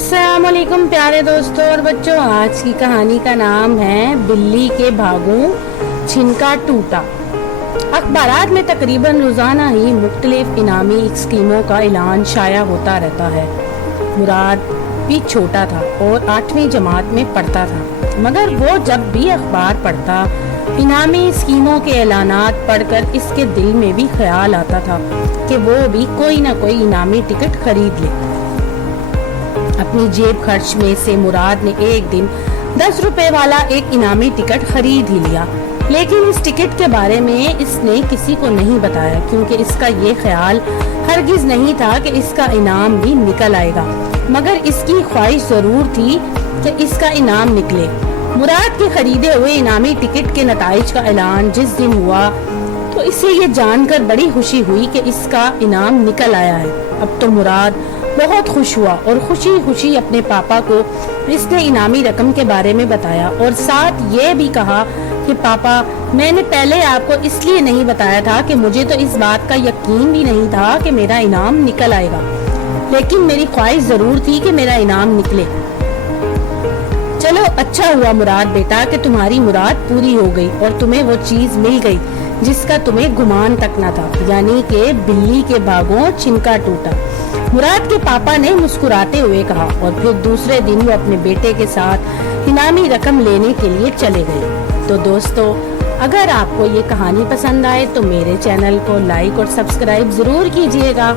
अस्सलाम वालेकुम प्यारे दोस्तों और बच्चों, आज की कहानी का नाम है बिल्ली के भागों छिनका टूटा। अखबारात में तकरीबन रोज़ाना ही मुख्तलिफ इनामी स्कीमों का ऐलान शाया होता रहता है। मुराद भी छोटा था और 8वीं जमात में पढ़ता था, मगर वो जब भी अखबार पढ़ता इनामी स्कीमों के ऐलानात पढ़कर इसके दिल में भी ख्याल आता था कि वो भी कोई ना कोई इनामी टिकट खरीद ले। अपनी जेब खर्च में से मुराद ने एक दिन 10 रुपए वाला एक इनामी टिकट खरीद ही लिया, लेकिन इस टिकट के बारे में इसने किसी को नहीं बताया, क्योंकि इसका ये ख्याल हरगिज नहीं था कि इसका इनाम भी निकल आएगा, मगर इसकी ख्वाहिश जरूर थी कि इसका इनाम निकले। मुराद के खरीदे हुए इनामी टिकट के नताइज का ऐलान जिस दिन हुआ तो इसे ये जानकर बड़ी खुशी हुई कि इसका इनाम निकल आया है। अब तो मुराद बहुत खुश हुआ और खुशी खुशी अपने पापा को इसने इनामी रकम के बारे में बताया और साथ ये भी कहा कि पापा, मैंने पहले आपको इसलिए नहीं बताया था कि मुझे तो इस बात का यकीन भी नहीं था कि मेरा इनाम निकल आएगा, लेकिन मेरी ख्वाहिश जरूर थी कि मेरा इनाम निकले। चलो अच्छा हुआ मुराद बेटा कि तुम्हारी मुराद पूरी हो गई और तुम्हें वो चीज मिल गई जिसका तुम्हें गुमान तक न था, यानी कि बिल्ली के भागों छिनका टूटा। मुराद के पापा ने मुस्कुराते हुए कहा और फिर दूसरे दिन वो अपने बेटे के साथ इनामी रकम लेने के लिए चले गए। तो दोस्तों, अगर आपको ये कहानी पसंद आए तो मेरे चैनल को लाइक और सब्सक्राइब जरूर कीजिएगा।